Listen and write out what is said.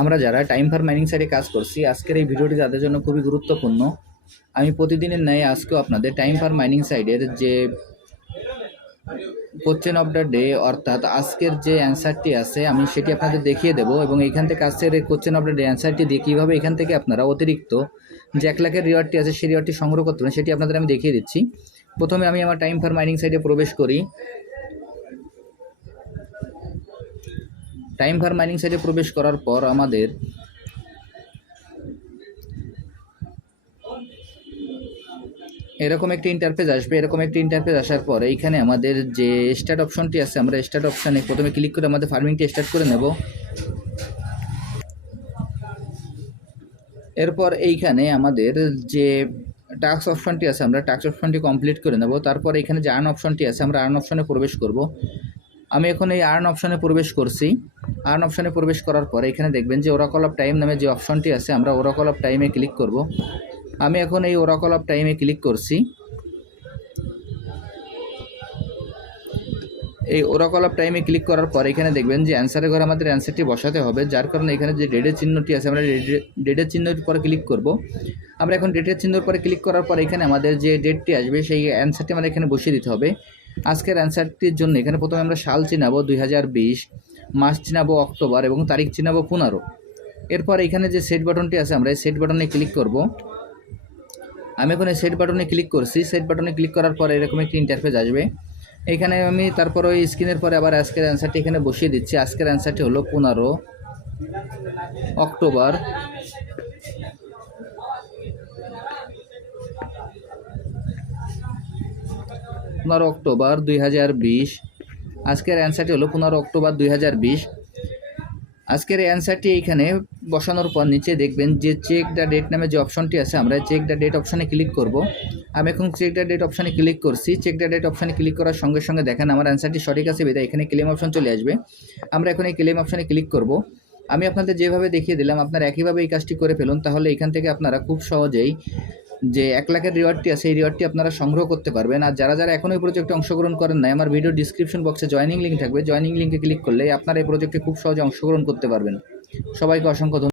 আমরা যারা time fur mining সাইডে কাজ করছি, আজকের এই ভিডিওটি তাদের জন্য খুবই গুরুত্বপূর্ণ। আমি প্রতিদিনের ন্যায় আজকেও আপনাদের টাইম ফার মাইনিং সাইডের যে কোশ্চেন অফ দ্য ডে অর্থাৎ আজকের যে অ্যান্সারটি আছে, আমি সেটি আপনাদের দেখিয়ে দেবো এবং এখান থেকে আজকের কোশ্চেন অফ দ্য ডে অ্যান্সারটি দিয়ে কীভাবে এখান থেকে আপনারা অতিরিক্ত যে এক লাখের রিওয়ার্ডটি আছে, সেই রিওয়ার্ডটি সংগ্রহ করতে পারেন, সেটি আপনাদের আমি দেখিয়ে দিচ্ছি। প্রথমে আমি আমার টাইম ফার মাইনিং সাইডে প্রবেশ করি। টাইম ফার মাইনিং সাইটে প্রবেশ করার পর আমাদের এরকম একটি ইন্টারফেস আসবে। এরকম একটি ইন্টারফেস আসার পর এইখানে আমাদের যে স্টার্ট অপশনটি আছে, আমরা স্টার্ট অপশানে প্রথমে ক্লিক করে আমাদের ফার্মিংটি স্টার্ট করে নেব। এরপর এইখানে আমাদের যে টাস্ক অপশনটি আছে, আমরা টাস্ক অপশনটি কমপ্লিট করে নেব। তারপর এখানে যে আর্ন অপশনটি আছে, আমরা আর্ন অপশনে প্রবেশ করব। আমি এখন এই আর্ন অপশনে প্রবেশ করছি। আর্ন অপশনে প্রবেশ করার পরে এখানে দেখবেন যে ওরাকল অফ টাইম নামে যে অপশনটি আছে, আমরা ওরাকল অফ টাইমে ক্লিক করব। আমি এখন এই ওরাকল অফ টাইমে ক্লিক করছি। এই ওরাকল অফ টাইমে ক্লিক করার পর এখানে দেখবেন যে অ্যান্সারের ঘরে আমাদের অ্যান্সারটি বসাতে হবে, যার কারণে এখানে যে ডেটের চিহ্নটি আছে, আমরা ডেটের চিহ্নটির পরে ক্লিক করব। আমরা এখন ডেটের চিহ্নর পরে ক্লিক করার পর এখানে আমাদের যে ডেটটি আসবে, সেই অ্যান্সারটি আমাদের এখানে বসিয়ে দিতে হবে। আজকের অ্যান্সারটির জন্য এখানে প্রথমে আমরা সাল চিনাবো দুই হাজার বিশ। মাস চিনাবো অক্টোবর এবং তারিখ চিনাবো পনেরো। এরপর এখানে যে সেট বাটনটি আছে, আমরা এই সেট বাটনে ক্লিক করব। আমি এখন এই সেট বাটনে ক্লিক করছি। সেট বাটনে ক্লিক করার পরে এরকম একটি ইন্টারফেস আসবে। এখানে আমি তারপর ওই স্ক্রিনের পরে আবার আজকের অ্যান্সারটি এখানে বসিয়ে দিচ্ছি। আজকের অ্যান্সারটি হলো পনেরো অক্টোবর। পনেরো অক্টোবর দুই হাজার বিশ। আজকের অ্যান্সারটি হলো পনেরো অক্টোবর দুই হাজার বিশ। আজকের অ্যান্সারটি এইখানে বসানোর পর নিচে দেখবেন যে চেক দ্য ডেট নামে যে অপশনটি আছে, আমরা চেক দ্য ডেট অপশানে ক্লিক করব। আমি এখন চেক দ্য ডেট অপশানে ক্লিক করছি। চেক দ্য ডেট অপশানে ক্লিক করার সঙ্গে সঙ্গে দেখেন আমার অ্যান্সারটি সঠিক আছে বিদায় এখানে ক্লেম অপশন চলে আসবে। আমরা এখন এই ক্লেম অপশানে ক্লিক করব। আমি আপনাদের যেভাবে দেখিয়ে দিলাম, আপনারা একইভাবে এই কাজটি করে ফেলুন, তাহলে এখান থেকে আপনারা খুব সহজেই যে এক লাখের রিওয়ার্ডটি আছে, এই রিওয়ার্ডটি আপনারা সংগ্রহ করতে পারবেন। আর যারা যারা এখনও এই প্রজেক্টে অংশগ্রহণ করেন নাই, আমার ভিডিও ডিসক্রিপশন বক্সে জয়নিং লিঙ্ক থাকবে। জয়নিং লিঙ্কে ক্লিক করলে আপনারা এই প্রজেক্টে খুব সহজে অংশগ্রহণ করতে পারবেন। সবাইকে অসংখ্য